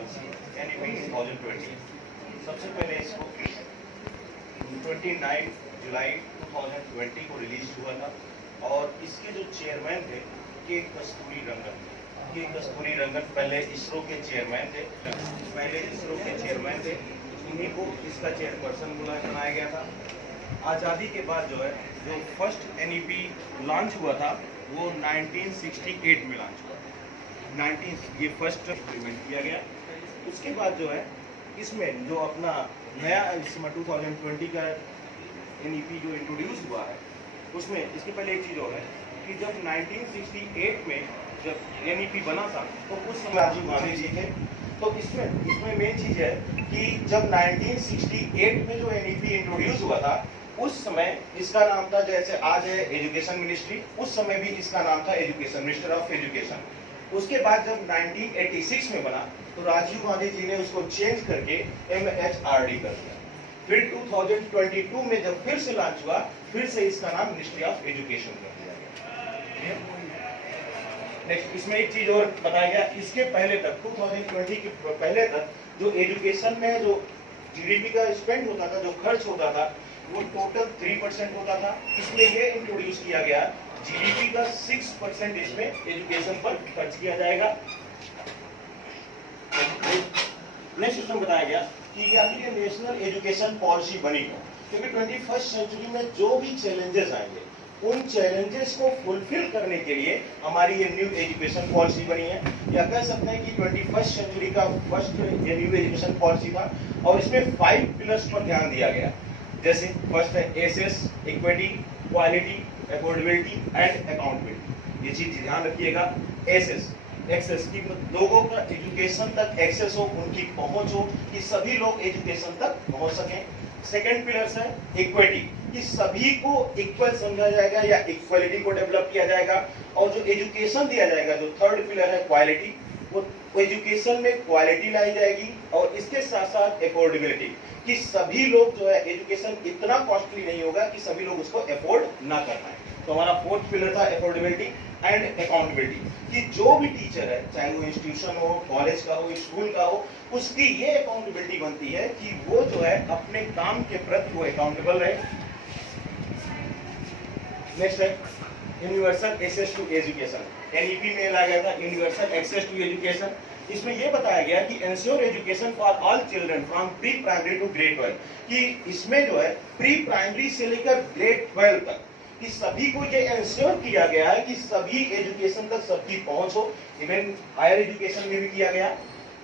Policy NEP 2020। सबसे पहले इसको 29 जुलाई 2020 को रिलीज हुआ था और इसके जो चेयरमैन थे के कस्तूरी रंगन पहले इसरो के चेयरमैन थे, उन्हीं को इसका चेयरपर्सन बनाया गया था। आज़ादी के बाद जो है जो फर्स्ट एनईपी लॉन्च हुआ था वो 1968 में लॉन्च हुआ। ये फर्स्ट इम्प्लीमेंट किया गया। उसके बाद जो है इसमें जो अपना नया इसमें 2020 का एनईपी जो इंट्रोड्यूस हुआ है उसमें इसके पहले एक चीज़ और है कि जब 1968 में जब एनईपी बना था तो उस समय राजीव गांधी जी थे। तो इसमें मेन चीज़ है कि जब 1968 में जो एनईपी इंट्रोड्यूस हुआ था उस समय इसका नाम था, जैसे आज है एजुकेशन मिनिस्ट्री, उस समय भी इसका नाम था एजुकेशन, मिनिस्टर ऑफ एजुकेशन। उसके बाद जब 1986 में बना तो राजीव गांधी जी ने उसको चेंज करके MHRD कर दिया। फिर 2022 में जब फिर से लॉन्च हुआ फिर से इसका नाम मिनिस्ट्री ऑफ एजुकेशन कर दिया गया। नेक्स्ट इसमें एक चीज और बताया गया, इसके पहले तक 2020 के पहले तक जो एजुकेशन में जो GDP का स्पेंड होता था, जो खर्च होता था, वो टोटल 3% होता था। इसमें ये इंट्रोड्यूस किया गया GDP का 6% इसमें एजुकेशन पर खर्च किया जाएगा। नेक्स्ट सिस्टम बताया गया कि आखिर ये नेशनल एजुकेशन पॉलिसी बनी हो, क्योंकि 21st सेंचुरी में जो भी चैलेंजेस आएंगे उन चैलेंजेस को फुलफिल करने के लिए हमारी ये न्यू एजुकेशन पॉलिसी बनी है। या कह सकते हैं कि 21st सेंचुरी का फर्स्ट ये न्यू एजुकेशन पॉलिसी था और इसमें 5 पिलर्स पर ध्यान दिया गया। जैसे फर्स्ट है access, equity, quality, affordability and accountability. ये चीज ध्यान रखिएगा। एक्सेस की लोगों का एजुकेशन तक एक्सेस हो, उनकी पहुंच हो कि सभी लोग एजुकेशन तक पहुंच सकें। सेकंड पिलर है इक्विटी, कि सभी को इक्वल समझा जाएगा या इक्वलिटी को डेवलप किया जाएगा। और जो एजुकेशन दिया जाएगा, जो थर्ड पिलर है क्वालिटी, वो एजुकेशन में क्वालिटी लाई जाएगी। और इसके साथ साथ अफोर्डेबिलिटी, कि सभी लोग जो है एजुकेशन इतना कॉस्टली नहीं होगा कि सभी लोग उसको अफोर्ड ना कर पाए। तो हमारा फोर्थ पिलर था अफोर्डेबिलिटी एंड अकाउंटेबिलिटी, कि जो भी टीचर है, चाहे वो इंस्टीट्यूशन हो, कॉलेज का हो, स्कूल का हो, उसकी ये अकाउंटेबिलिटी बनती है कि वो जो है अपने काम के प्रति वो अकाउंटेबल रहे। नेक्स्ट है universal access to education. NEP में लाया गया था यूनिवर्सल एक्सेस टू एजुकेशन। इसमें यह बताया गया कि ensure education for all children from pre primary to grade 12, कि इसमें जो है प्री प्राइमरी से लेकर ग्रेड 12 तक कि सभी को ये एंश्योर किया गया है कि सभी एजुकेशन तक सबकी पहुंच हो। इवन हायर एजुकेशन में भी किया गया।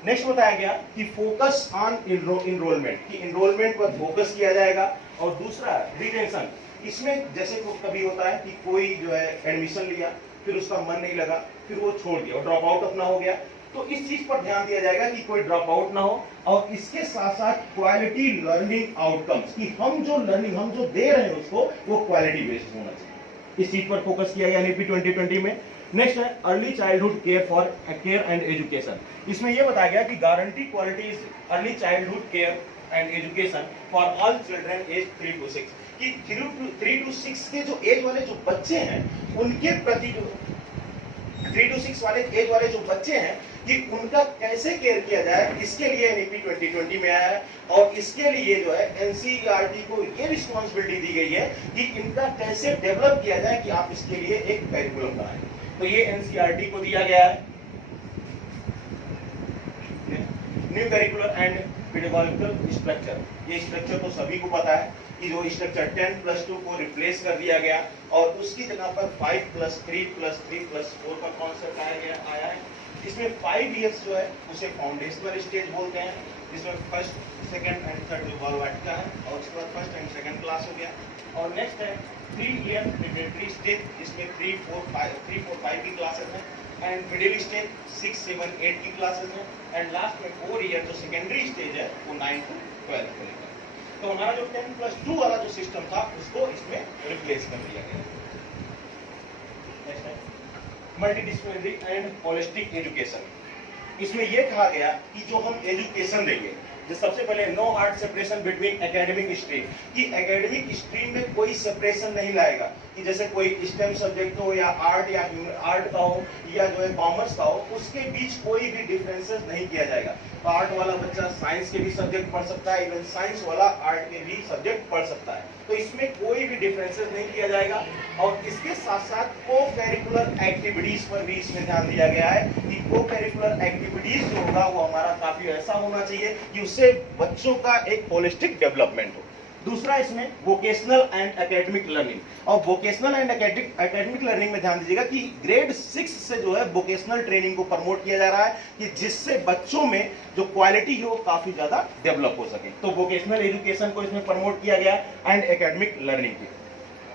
नेक्स्ट बताया गया कि फोकस ऑन इनरोलमेंट, कि इनरोलमेंट पर फोकस किया जाएगा। और दूसरा रिटेंशन, इसमें जैसे कभी होता है कि कोई जो है एडमिशन लिया, फिर उसका मन नहीं लगा, फिर वो छोड़ दिया, ड्रॉप आउट अपना हो गया, तो इस चीज पर ध्यान दिया जाएगा कि कोई ड्रॉप आउट ना हो। और इसके साथ साथ क्वालिटी लर्निंग आउटकम्स, कि हम जो लर्निंग हम जो दे रहे हैं उसको वो क्वालिटी बेस्ड होना चाहिए। इस चीज पर फोकस किया गया एनईपी 2020 में। नेक्स्ट है early childhood care and education. इसमें यह बताया गया कि guarantee quality is early childhood care and education for all children age 3 to 6, कि 3 to 6 के जो एज वाले जो बच्चे हैं उनके प्रति, जो 3 to 6 वाले एज वाले जो बच्चे हैं कि उनका कैसे केयर किया जाए, इसके लिए एनईपी 2020 में आया है। और इसके लिए जो है एनसीईआरटी को ये रिस्पॉन्सिबिलिटी दी गई है कि इनका कैसे डेवलप किया जाए, कि आप इसके लिए एक करिकुलम बनाएं। तो ये एनसीईआरटी को दिया गया है। New curricular and pedagogical structure, ये स्ट्रक्चर तो सभी को पता है कि जो स्ट्रक्चर 10+2 को रिप्लेस कर दिया गया और उसकी जगह पर 5+3+3+4 का कॉन्सेप्ट आया है। इसमें 5 इयर्स जो है उसे फाउंडेशनल स्टेज बोलते हैं, जिसमें फर्स्ट, सेकंड एंड थर्ड जो बालवाटिका है, और उसके बाद फर्स्ट एंड सेकंड क्लास हो गया। और नेक्स्ट है 3 ईयर प्रिपरेटरी स्टेज, जिसमें 3, 4, 5 की क्लासेस हैं, एंड मिडिल स्टेज 6, 7, 8 की क्लासेस हैं, एंड लास्ट में 4 ईयर जो सेकेंडरी स्टेज है वो 9 to 12 को लेकर। तो हमारा जो 10+2 वाला जो सिस्टम था उसको इसमें रिप्लेस कर दिया गया। मल्टीडिसिप्लिनरी एंड होलिस्टिक एजुकेशन, इसमें यह कहा गया कि जो हम एजुकेशन देंगे, जो सबसे पहले no hard separation between academic stream, कि एकेडमिक स्ट्रीम में कोई सेपरेशन नहीं लाएगा, कि जैसे कोई स्टेम सब्जेक्ट हो या आर्ट का हो या जो है कॉमर्स का हो, उसके बीच कोई भी डिफरेंसेस नहीं किया जाएगा। आर्ट वाला बच्चा साइंस के भी सब्जेक्ट पढ़ सकता है, इवन साइंस वाला आर्ट के भी सब्जेक्ट पढ़ सकता है। तो इसमें कोई भी डिफरेंसेस नहीं किया जाएगा। और इसके साथ साथ को करिकुलर एक्टिविटीज पर भी इसमें ध्यान दिया गया है कि को करिकुलर एक्टिविटीज जो होगा वो हमारा काफी ऐसा होना चाहिए कि उससे बच्चों का एक होलिस्टिक डेवलपमेंट हो। दूसरा इसमें वोकेशनल एंड एकेडमिक लर्निंग, और वोकेशनल एंड एकेडमिक लर्निंग में ध्यान दीजिएगा कि ग्रेड 6 से जो है वोकेशनल ट्रेनिंग को प्रमोट किया जा रहा है कि जिससे बच्चों में जो क्वालिटी है वो काफी ज्यादा डेवलप हो सके। तो वोकेशनल एजुकेशन को इसमें प्रमोट किया गया एंड एकेडमिक लर्निंग की।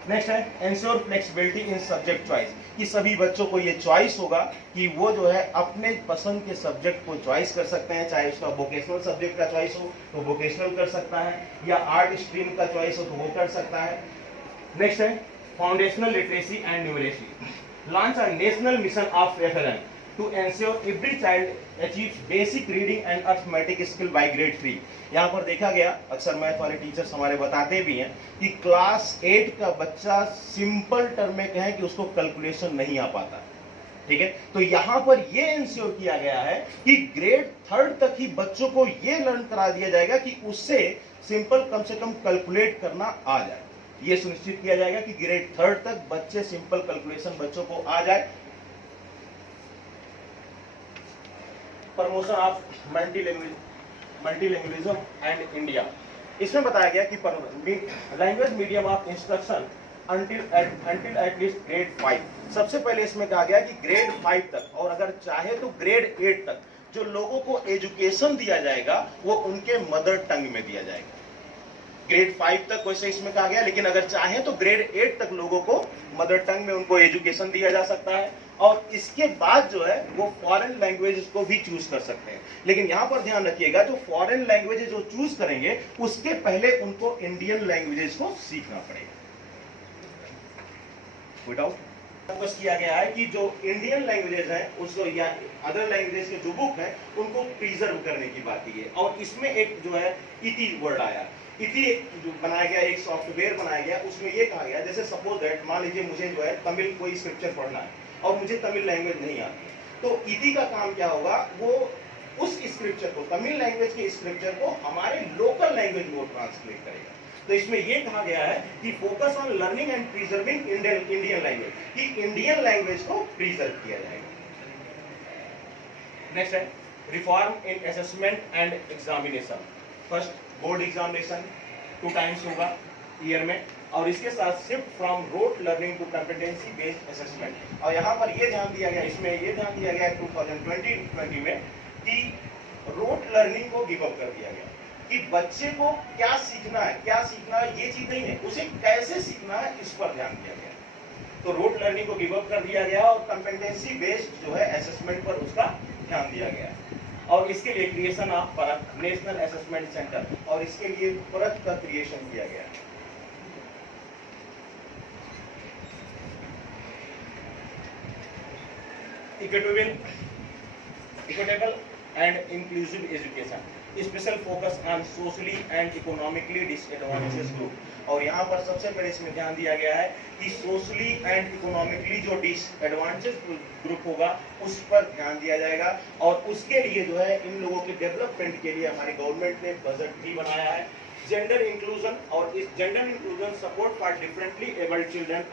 नेक्स्ट है एंश्योर फ्लेक्सिबिलिटी इन सब्जेक्ट चॉइस, कि सभी बच्चों को ये चॉइस होगा कि वो जो है अपने पसंद के सब्जेक्ट को चॉइस कर सकते हैं, चाहे उसका वोकेशनल सब्जेक्ट का चॉइस हो तो वोकेशनल कर सकता है, या आर्ट स्ट्रीम का चॉइस हो तो वो कर सकता है। नेक्स्ट है foundational literacy and numeracy, launch a national mission of FLN to ensure every child achieves basic reading and arithmetic skill by grade 3। यहाँ पर देखा गया, अक्सर मैथ वाले टीचर्स हमारे बताते भी हैं कि क्लास 8 का बच्चा सिंपल टर्म में कहें कि उसको कैलकुलेशन नहीं आ पाता, ठीक है। तो यहाँ पर ये इंश्योर किया गया है कि ग्रेड 3 तक ही बच्चों को ये लर्न करा दिया जाएगा कि उससे सिंपल कम से कम कैलकुलेट करना आ जाए। ये सुनिश्चित किया जाएगा कि ग्रेड 3 तक बच्चे सिंपल कैलकुलेशन बच्चों को आ जाए। प्रमोशन ऑफ मल्टीलैंग्वेजिज्म एंड इंडिया, इसमें बताया गया कि language medium of instruction until at least grade 5। सबसे पहले इसमें कहा गया कि ग्रेड 5 तक, और अगर चाहे तो ग्रेड 8 तक जो लोगों को एजुकेशन दिया जाएगा वो उनके मदर टंग में दिया जाएगा। ग्रेड 5 तक वैसे इसमें कहा गया, लेकिन अगर चाहे तो ग्रेड 8 तक लोगों को मदर टंग में उनको एजुकेशन दिया जा सकता है, और इसके बाद जो है वो फॉरेन लैंग्वेजेस को भी चूज कर सकते हैं। लेकिन यहाँ पर ध्यान रखिएगा, जो फॉरेन लैंग्वेजेस जो चूज करेंगे उसके पहले उनको इंडियन लैंग्वेजेस को सीखना पड़ेगा। विदाउट फोकस किया गया है कि जो इंडियन लैंग्वेजेस हैं उसको या अदर लैंग्वेजेस के जो बुक है उनको प्रिजर्व करने की बात की है। और इसमें एक जो है इति वर्ड आया, इति जो बनाया गया, एक सॉफ्टवेयर बनाया गया, उसमें ये कहा गया जैसे सपोज दैट मान लीजिए मुझे जो है तमिल कोई स्क्रिप्चर पढ़ना है और मुझे तमिल लैंग्वेज नहीं आती, तो इति का काम क्या होगा, वो उस स्क्रिप्चर को, तमिल लैंग्वेज के स्क्रिप्चर को हमारे लोकल लैंग्वेज में ट्रांसलेट करेगा। तो इसमें यह कहा गया है कि focus on learning and preserving Indian language, कि इंडियन लैंग्वेज को प्रिजर्व किया जाएगा। नेक्स्ट है reform in assessment and examination. First board examination 2 times होगा ईयर में, और इसके साथ shift from rote learning to competency based assessment. और यहाँ पर ये ध्यान दिया गया, इसमें ये ध्यान दिया गया 2020 में कि रोट लर्निंग को गिव अप कर दिया गया, कि बच्चे को क्या सीखना है ये चीज नहीं है, उसे कैसे सीखना है इस पर ध्यान दिया गया। तो रोट लर्निंग को गिव अप कर दिया गया और कॉम्पिटेंसी बेस्ड जो है असेसमेंट पर उसका ध्यान दिया गया। और इसके लिए क्रिएशन ऑफ परख नेशनल असेसमेंट सेंटर, और इसके लिए परख का क्रिएशन किया गया। Equitable and inclusive education, special focus on socially and economically disadvantages group. और यहाँ पर सबसे पहले इसमें ध्यान दिया गया है कि सोशली एंड इकोनॉमिकली जो डिसएडवांटेज ग्रुप होगा उस पर ध्यान दिया जाएगा, और उसके लिए जो है इन लोगों के डेवलपमेंट के लिए हमारी गवर्नमेंट ने बजट भी बनाया है। जेंडर इंक्लूजन, और इस gender inclusion support for differently abled children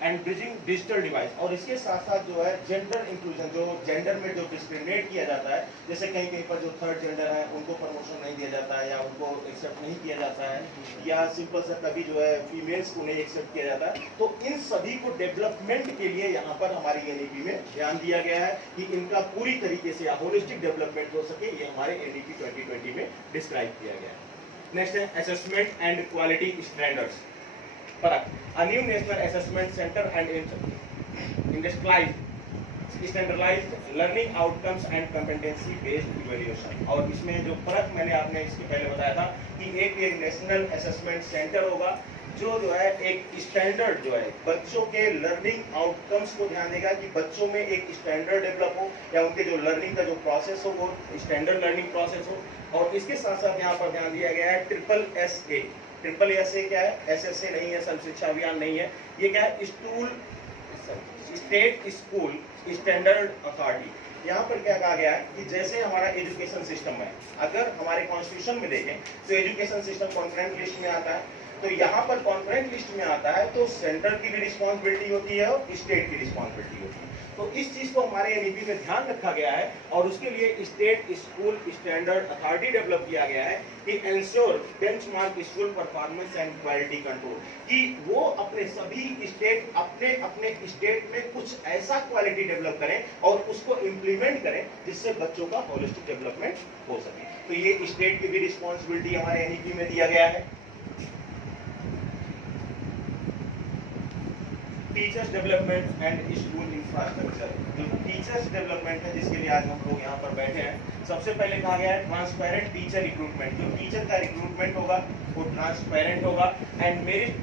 and bridging digital device. और इसके साथ साथ जो है जेंडर इंक्लूजन, जो जेंडर में जो डिस्क्रिमिनेट किया जाता है, जैसे कहीं कहीं पर जो थर्ड जेंडर है उनको प्रमोशन नहीं दिया जाता है या उनको एक्सेप्ट नहीं किया जाता है, या सिंपल सा कभी जो है फीमेल्स को नहीं एक्सेप्ट किया जाता है, तो इन सभी को डेवलपमेंट के लिए यहाँ पर हमारी एनईपी में ध्यान दिया गया है कि इनका पूरी तरीके से होलिस्टिक डेवलपमेंट हो सके, ये हमारे एनईपी 2020 में डिस्क्राइब किया गया है। नेक्स्ट है assessment and quality standards. A new national assessment center and standardized learning outcomes and competency based evaluation। और इसमें जो परख मैंने आपने इसके पहले बताया था कि एक नेशनल असेसमेंट सेंटर होगा जो है एक स्टैंडर्ड जो है बच्चों के लर्निंग आउटकम्स को ध्यान देगा कि बच्चों में एक स्टैंडर्ड डेवलप हो, या उनके जो लर्निंग का जो प्रोसेस हो वो स्टैंडर्ड लर्निंग प्रोसेस हो। और इसके साथ साथ यहाँ पर ध्यान दिया गया है ट्रिपल एस ए क्या है, SSA नहीं है, सर्व शिक्षा अभियान नहीं है, ये क्या है, स्टेट स्कूल स्टैंडर्ड अथॉरिटी। यहाँ पर क्या कहा गया है कि जैसे हमारा एजुकेशन सिस्टम है, अगर हमारे कॉन्स्टिट्यूशन में देखें तो एजुकेशन सिस्टम कॉन्करेंट लिस्ट में आता है। तो यहाँ पर कॉन्करेंट लिस्ट में आता है तो सेंटर की भी रिस्पॉन्सिबिलिटी होती है और स्टेट की रिस्पॉन्सिबिलिटी होती है। तो इस चीज को हमारे एनईपी में ध्यान रखा गया है और उसके लिए state school standard authority develop किया गया है कि ensure benchmark school performance and quality control, कि वो अपने सभी स्टेट अपने स्टेट में कुछ ऐसा क्वालिटी डेवलप करें और उसको इम्प्लीमेंट करें जिससे बच्चों का होलिस्टिक डेवलपमेंट हो सके। तो ये स्टेट की भी रिस्पॉन्सिबिलिटी हमारे एनईपी में दिया गया है। Teachers development and school infrastructure, जो टीचर्स डेवलपमेंट है जिसके लिए आज हम लोग यहाँ पर बैठे हैं, सबसे पहले कहा गया है ट्रांसपेरेंट टीचर रिक्रूटमेंट। जो टीचर का रिक्रूटमेंट होगा वो ट्रांसपेरेंट होगा and merit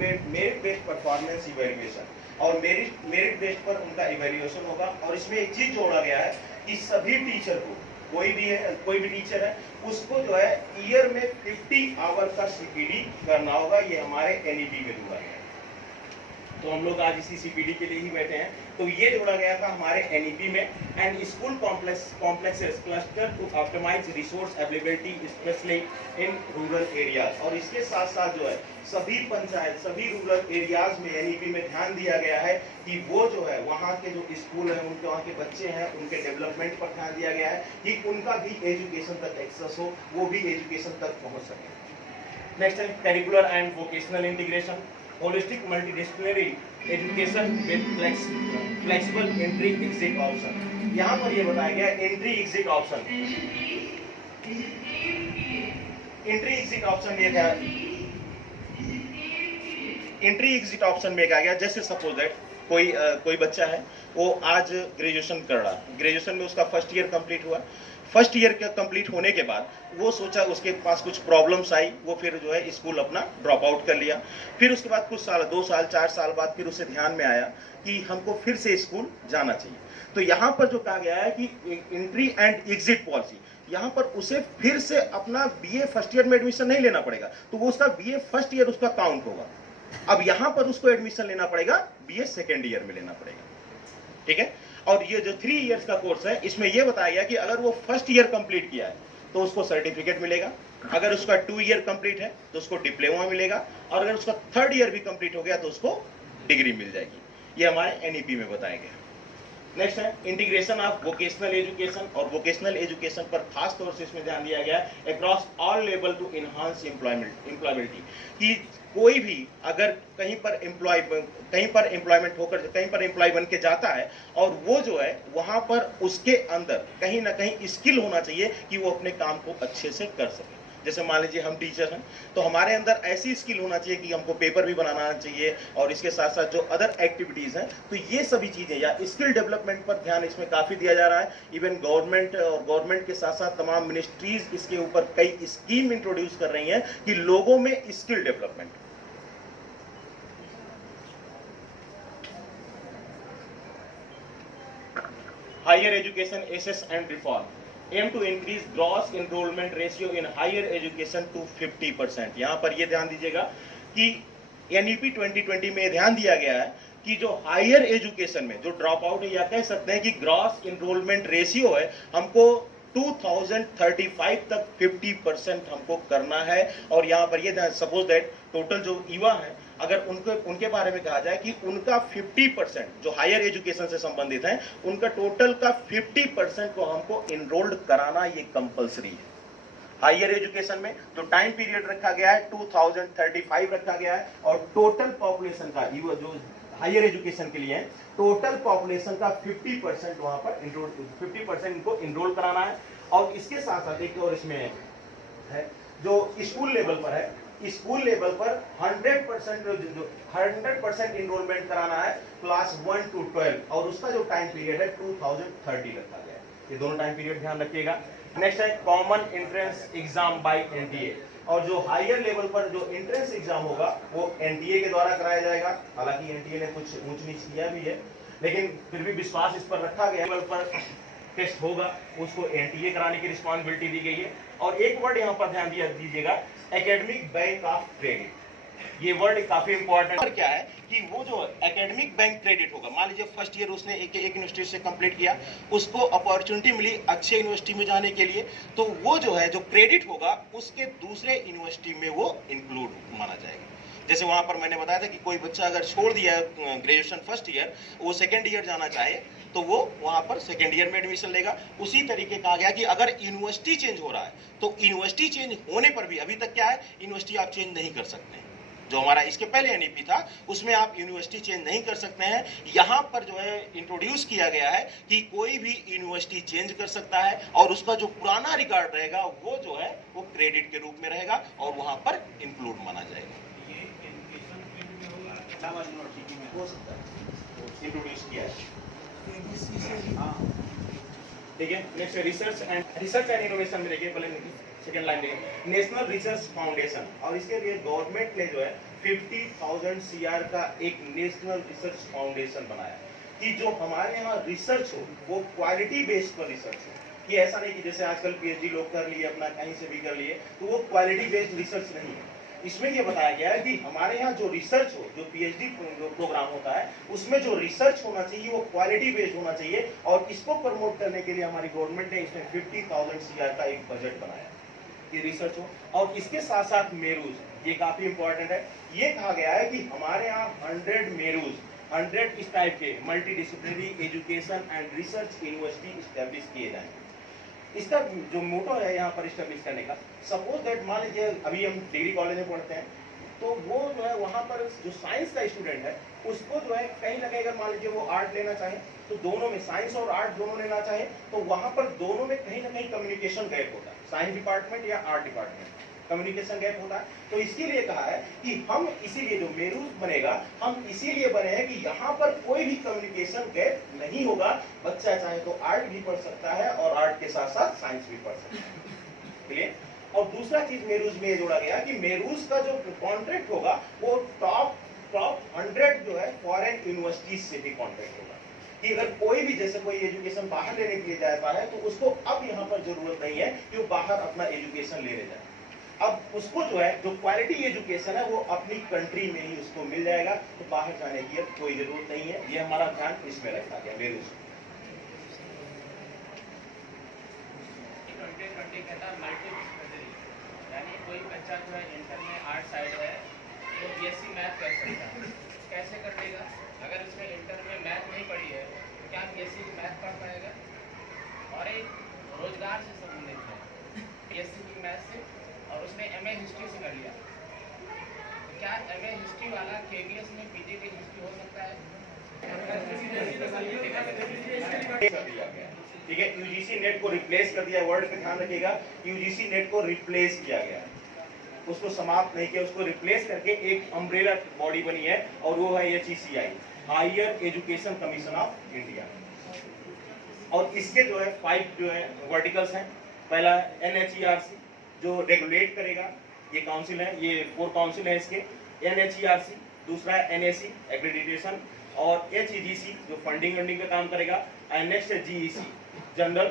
based performance evaluation, और मेरिट बेस्ड पर उनका इवैल्यूएशन होगा। और इसमें एक चीज जोड़ा गया है कि सभी टीचर को, कोई भी टीचर है उसको जो है ईयर में 50 आवर का सीपीडी करना होगा। ये हमारे एनईपी में जोड़ा गया है। तो हम लोग आज इसी सीपीडी के लिए ही बैठे हैं। तो ये जोड़ा गया था हमारे एनईपी में। And school complexes cluster to optimise resource availability specially in rural areas. और इसके साथ साथ जो है सभी पंचायत, सभी रूरल एरियाज में एनईपी में ध्यान दिया गया है कि वो जो है वहाँ के जो स्कूल है, उनके वहाँ के बच्चे हैं, उनके डेवलपमेंट पर ध्यान दिया गया है कि उनका भी एजुकेशन तक एक्सेस हो, वो भी एजुकेशन तक पहुँच सके। नेक्स्ट है curricular and vocational integration, holistic multidisciplinary education with flexible entry exit option। यहाँ पर ये बताया गया entry exit option. Entry exit option ये क्या है? एंट्री एग्जिट ऑप्शन में कहा गया जैसे सपोज दैट कोई बच्चा है, वो आज ग्रेजुएशन कर रहा है, ग्रेजुएशन में उसका फर्स्ट ईयर कंप्लीट हुआ। फर्स्ट ईयर का कंप्लीट होने के बाद वो सोचा, उसके पास कुछ प्रॉब्लम्स आई, वो फिर जो है स्कूल अपना ड्रॉप आउट कर लिया। फिर उसके बाद कुछ साल, 2 साल 4 साल बाद फिर उसे ध्यान में आया कि हमको फिर से स्कूल जाना चाहिए। तो यहाँ पर जो कहा गया है कि एंट्री एंड एग्जिट पॉलिसी, यहाँ पर उसे फिर से अपना बीए फर्स्ट ईयर में एडमिशन नहीं लेना पड़ेगा, तो वो उसका बीए फर्स्ट ईयर उसका काउंट होगा। अब यहाँ पर उसको एडमिशन लेना पड़ेगा, बीए सेकेंड ईयर में लेना पड़ेगा। ठीक है। और ये जो 3 इयर्स का कोर्स है, इसमें यह बताया गया कि अगर वो फर्स्ट ईयर कंप्लीट किया है तो उसको सर्टिफिकेट मिलेगा, अगर उसका 2 ईयर कंप्लीट है तो उसको डिप्लोमा मिलेगा, और अगर उसका 3rd ईयर भी कंप्लीट हो गया तो उसको डिग्री मिल जाएगी। ये हमारे एनईपी में बताया गया। नेक्स्ट है इंटीग्रेशन ऑफ वोकेशनल एजुकेशन, और वोकेशनल एजुकेशन पर खास तौर से इसमें ध्यान दिया गया है across all level to enhance employability, कि कोई भी अगर कहीं पर एम्प्लॉयमेंट होकर कहीं पर एम्प्लॉय बन के जाता है और वो जो है वहां पर उसके अंदर कहीं ना कहीं स्किल होना चाहिए कि वो अपने काम को अच्छे से कर सके। जैसे मान लीजिए हम टीचर हैं तो हमारे अंदर ऐसी स्किल होना चाहिए कि हमको पेपर भी बनाना चाहिए, और इसके साथ साथ जो अदर एक्टिविटीज हैं, तो ये सभी चीजें या स्किल डेवलपमेंट पर ध्यान इसमें काफी दिया जा रहा है। इवन गवर्नमेंट और गवर्नमेंट के साथ साथ तमाम मिनिस्ट्रीज इसके ऊपर कई स्कीम इंट्रोड्यूस कर रही हैं कि लोगों में skill development. Higher education access and reform aim to increase gross enrollment ratio in higher education to 50%। यहाँ पर ये ध्यान दीजिएगा कि एनईपी 2020 में ध्यान दिया गया है कि जो हायर एजुकेशन में जो ड्रॉप आउट है, या कह सकते हैं कि ग्रॉस एनरोलमेंट रेशियो है, हमको 2035 तक 50% हमको करना है। और यहाँ पर ये सपोज दैट टोटल जो युवा है, अगर उनके बारे में कहा जाए कि उनका 50% जो हायर एजुकेशन से संबंधित हैं, उनका टोटल का 50% को हमको इनरोल्ड कराना ये कंपलसरी है। हायर एजुकेशन में जो टाइम पीरियड रखा गया है 2035 रखा गया है, और टोटल पॉपुलेशन का जो हायर एजुकेशन के लिए है, टोटल पॉपुलेशन का 50% वहां पर 50% इनको इनरोल कराना है। और इसके साथ साथ एक और इसमें है जो स्कूल लेवल पर है, स्कूल लेवल पर 100% इनरोलमेंट कराना है क्लास 1 to 12, और उसका जो टाइम पीरियड है 2030 रखा गया है। ये दोनों टाइम पीरियड ध्यान रखिएगा। नेक्स्ट है common entrance exam by NTA, और जो हायर लेवल पर जो एंट्रेंस एग्जाम होगा वो एनटीए के द्वारा कराया जाएगा। हालांकि एनटीए ने कुछ ऊंच नीच किया भी है, लेकिन फिर भी विश्वास इस पर रखा गया। लेवल पर टेस्ट होगा उसको एनटीए कराने की रिस्पॉन्सिबिलिटी दी गई है। और एक वर्ड यहाँ पर ध्यान दीजिएगा, एकेडमिक बैंक ऑफ क्रेडिट। ये वर्ड काफी इंपॉर्टेंट और क्या है कि वो जो एकेडमिक बैंक क्रेडिट होगा, मान लीजिए फर्स्ट ईयर उसने एक यूनिवर्सिटी से कंप्लीट किया, उसको अपॉर्चुनिटी मिली अच्छे यूनिवर्सिटी में जाने के लिए, तो वो जो है जो क्रेडिट होगा उसके दूसरे यूनिवर्सिटी में वो इंक्लूड माना जाएगा। जैसे वहां पर मैंने बताया था कि कोई बच्चा अगर छोड़ दिया ग्रेजुएशन फर्स्ट ईयर, वो सेकेंड ईयर जाना चाहे तो वो वहां पर सेकेंड ईयर में एडमिशन लेगा। उसी तरीके कहा गया कि अगर यूनिवर्सिटी चेंज हो रहा है तो यूनिवर्सिटी चेंज होने पर भी, अभी तक क्या है, यूनिवर्सिटी आप चेंज नहीं कर सकते हैं। जो हमारा इसके पहले एनईपी था उसमें आप यूनिवर्सिटी चेंज नहीं कर सकते हैं। यहाँ पर जो है इंट्रोड्यूस किया गया है कि कोई भी यूनिवर्सिटी चेंज कर सकता है और उसका जो पुराना रिकॉर्ड रहेगा वो जो है वो क्रेडिट के रूप में रहेगा और वहां पर इंक्लूड माना जाएगा। हो सकता है इंट्रोड्यूस किया है। ठीक है, नेक्स्ट रिसर्च एंड इनोवेशन में देखिए, पहले सेकंड लाइन देखिए, नेशनल रिसर्च फाउंडेशन, और इसके लिए गवर्नमेंट ने जो है 50,000 CR का एक नेशनल रिसर्च फाउंडेशन बनाया कि जो हमारे यहाँ रिसर्च हो वो क्वालिटी बेस्ड पर रिसर्च हो। कि ऐसा नहीं कि जैसे आजकल PhD लोग कर लिए अपना कहीं से भी कर लिए, तो वो क्वालिटी बेस्ड रिसर्च नहीं है। इसमें ये बताया गया है कि हमारे यहाँ जो रिसर्च हो, जो PhD प्रोग्राम होता है उसमें जो रिसर्च होना चाहिए वो क्वालिटी बेस्ड होना चाहिए, और इसको प्रमोट करने के लिए हमारी गवर्नमेंट ने इसमें 50,000 CR का एक बजट बनाया कि रिसर्च हो। और इसके साथ साथ मेरूज, ये काफी इंपॉर्टेंट है, ये कहा गया है कि हमारे यहाँ 100 मेरूज, 100 इस टाइप के multi disciplinary education and research university establish किए जाएंगे। इसका जो मोटो है यहाँ पर स्टैब्लिश करने का, सपोज दैट मान लीजिए अभी हम डिग्री कॉलेज में पढ़ते हैं, तो वो जो है वहाँ पर जो साइंस का स्टूडेंट है उसको जो है कहीं ना कहीं अगर मान लीजिए वो आर्ट लेना चाहे तो दोनों में, साइंस और आर्ट दोनों लेना चाहे तो वहाँ पर दोनों में कहीं ना कहीं कम्युनिकेशन गैप होता है, साइंस डिपार्टमेंट या आर्ट डिपार्टमेंट कम्युनिकेशन गैप होता है। तो इसके लिए कहा है कि हम इसीलिए जो मेरूज बनेगा, हम इसीलिए बने हैं कि यहाँ पर कोई भी कम्युनिकेशन गैप नहीं होगा। बच्चा चाहे तो आर्ट भी पढ़ सकता है और आर्ट के साथ साथ साइंस भी पढ़ सकता है। क्लियर? और दूसरा चीज मेरूज में ये जोड़ा गया कि मेरूज का जो कॉन्ट्रैक्ट होगा वो टॉप 100 जो है फॉरेन यूनिवर्सिटीज से भी कॉन्ट्रैक्ट होगा, कि अगर कोई भी जैसे कोई एजुकेशन बाहर लेने के लिए जाता है तो उसको अब यहाँ पर जरूरत नहीं है कि वो बाहर अपना एजुकेशन लेने जाए। अब उसको जो है जो क्वालिटी एजुकेशन है वो अपनी कंट्री में ही उसको मिल जाएगा, तो बाहर जाने की अब कोई जरूरत नहीं है। ये हमारा ध्यान इसमें रखा गया मेरूज। यानी कोई बच्चा जो है इंटर में आर्ट साइड है तो BSc मैथ कर सकता है, कैसे कर लेगा? अगर उसने इंटर में मैथ नहीं पढ़ी है तो क्या BSc मैथ पढ़ पाएगा? और एक रोजगार से संबंधित है BSc की मैथ से, और उसने MA हिस्ट्री से कर लिया, तो क्या MA हिस्ट्री वाला KBS में PG की हिस्ट्री हो सकता है? ठीक है, UGC नेट को रिप्लेस कर दिया, वर्ड पे ध्यान रखिएगा, UGC नेट को रिप्लेस किया गया, उसको समाप्त नहीं किया, उसको रिप्लेस करके एक अम्ब्रेला बॉडी बनी है और वो है HECI, higher education commission of India. और इसके जो है 5 जो है वर्टिकल्स हैं। पहला NHERC जो रेगुलेट करेगा, ये काउंसिल है, ये 4 काउंसिल है इसके, NHERC, दूसरा NAC एक्रेडिटेशन, और HEGC जो फंडिंग का काम करेगा, एंड नेक्स्ट है GEC जनरल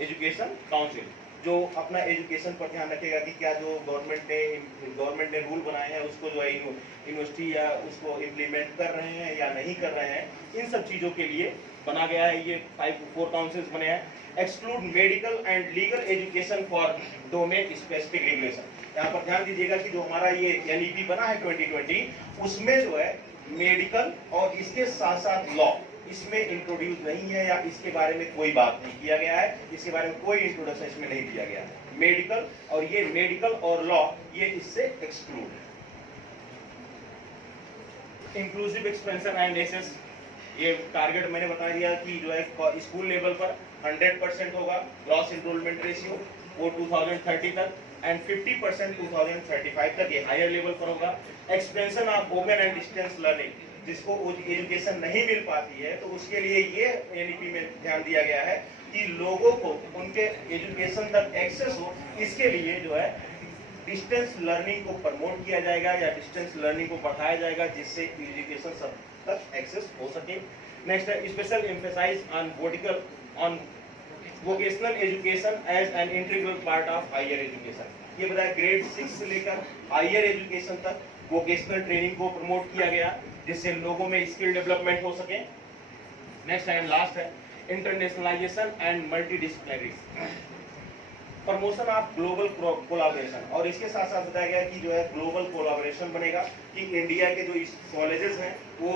एजुकेशन काउंसिल जो अपना एजुकेशन पर ध्यान रखेगा कि क्या जो गवर्नमेंट ने रूल बनाए हैं उसको जो है यूनिवर्सिटी या उसको इम्प्लीमेंट कर रहे हैं या नहीं कर रहे हैं, इन सब चीज़ों के लिए बना गया है। ये 4 काउंसिल्स बने हैं। Exclude medical and legal education for domain specific regulation. यहाँ पर ध्यान दीजिएगा कि जो हमारा ये NEP बना है 2020, उसमें जो है मेडिकल और इसके साथ साथ लॉ इसमें इंट्रोड्यूस नहीं है, या इसके बारे में कोई बात नहीं किया गया है, इसके बारे में कोई इंट्रोडक्शन इसमें नहीं दिया गया है। मेडिकल और ये मेडिकल और लॉ ये इससे एक्सक्लूड है। इंक्लूसिव एक्सपेंशन एंड एसेस, ये टारगेट मैंने बता दिया कि जो है स्कूल लेवल पर 100% होगा ग्रॉस एनरोलमेंट रेशियो वो 2030 तक, एंड 50% 2035 तक ये हायर लेवल पर होगा। Expansion of open and distance learning, जिसको एजुकेशन नहीं मिल पाती है तो उसके लिए ये NEP में ध्यान दिया गया है कि लोगों को उनके एजुकेशन तक एक्सेस हो, इसके लिए जो है डिस्टेंस लर्निंग को प्रमोट किया जाएगा या डिस्टेंस लर्निंग को बढ़ाया जाएगा, जिससे एजुकेशन सब तक एक्सेस हो सके। नेक्स्ट है special emphasise on vocational education as an integral part of higher education. ये बताया ग्रेड 6 से लेकर हायर एजुकेशन तक वोकेशनल ट्रेनिंग को प्रमोट किया गया जिससे लोगों में स्किल डेवलपमेंट हो सके। नेक्स्ट एंड लास्ट है internationalisation and multidisciplinary, promotion of global collaboration. और इसके साथ साथ बताया गया कि जो है ग्लोबल कोलाबोरेशन बनेगा कि इंडिया के जो कॉलेजेस हैं वो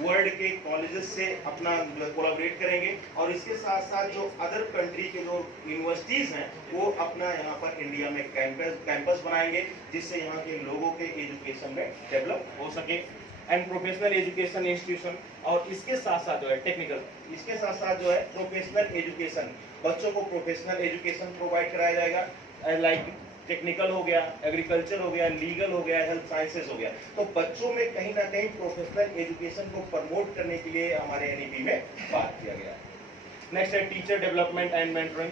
वर्ल्ड के कॉलेजेस से अपना जो है कोलाबोरेट करेंगे, और इसके साथ साथ जो अदर कंट्री के जो यूनिवर्सिटीज़ हैं वो अपना यहाँ पर इंडिया में कैंपस बनाएंगे जिससे यहाँ के लोगों के एजुकेशन में डेवलप हो सके। एंड प्रोफेशनल एजुकेशन इंस्टीट्यूशन, और इसके साथ साथ जो है टेक्निकल, इसके साथ साथ जो है प्रोफेशनल एजुकेशन, बच्चों को प्रोफेशनल एजुकेशन प्रोवाइड कराया जाएगा, लाइक टेक्निकल हो गया, एग्रीकल्चर हो गया, लीगल हो गया, हेल्थ साइंसेज हो गया। तो बच्चों में कहीं ना कहीं प्रोफेशनल एजुकेशन को प्रमोट करने के लिए हमारे एनईपी में बात किया गया। नेक्स्ट है teacher development and mentoring,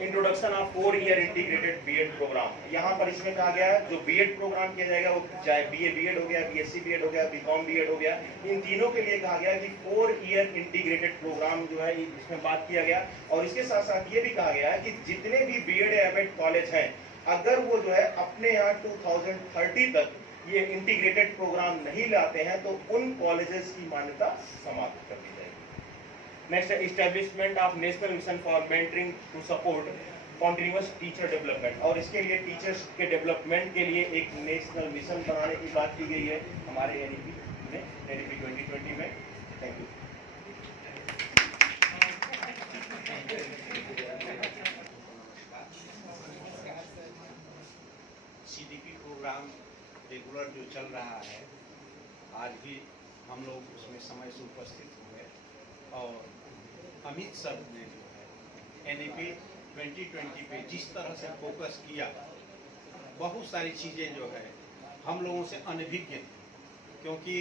introduction of 4 year integrated BEd programme. यहाँ पर इसमें कहा गया है जो बीएड प्रोग्राम किया जाएगा वो चाहे बीए बीएड हो गया, बीएससी बीएड हो गया, बीकॉम बीएड हो गया, इन तीनों के लिए कहा गया कि 4 ईयर इंटीग्रेटेड प्रोग्राम जो है इसमें बात किया गया। और इसके साथ साथ ये भी कहा गया है कि जितने भी बीएड एमएड कॉलेज हैं अगर वो जो है अपने यहाँ 2030 तक ये इंटीग्रेटेड प्रोग्राम नहीं लाते हैं तो उन कॉलेजेस की मान्यता समाप्त कर दी जाएगी। नेक्स्ट है establishment of national mission for mentoring to support continuous teacher development, और इसके लिए टीचर्स के डेवलपमेंट के लिए एक नेशनल मिशन बनाने की बात की गई है हमारे एनईपी में, एनईपी 2020 में। Thank you. CDP programme regular जो चल रहा है, आज भी हम लोग उसमें समय से उपस्थित हुए और अमित सर ने जो है एनईपी 2020 पे जिस तरह से फोकस किया, बहुत सारी चीज़ें जो है हम लोगों से अनभिज्ञ थी क्योंकि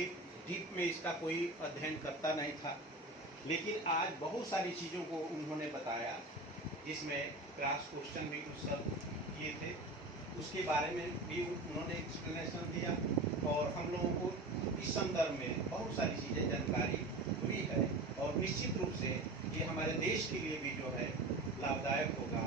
डीप में इसका कोई अध्ययन करता नहीं था, लेकिन आज बहुत सारी चीज़ों को उन्होंने बताया जिसमें क्रॉस क्वेश्चन भी कुछ सब किए थे, उसके बारे में भी उन्होंने एक्सप्लेनेशन दिया और हम लोगों को इस संदर्भ में बहुत सारी चीज़ें जानकारी हुई है और निश्चित रूप से ये हमारे देश के लिए भी जो है लाभदायक होगा।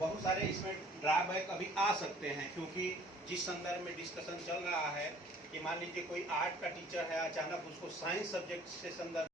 बहुत सारे इसमें ड्रॉबैक अभी आ सकते हैं क्योंकि जिस संदर्भ में डिस्कशन चल रहा है कि मान लीजिए कोई आर्ट का टीचर है, अचानक उसको साइंस सब्जेक्ट से संदर्भ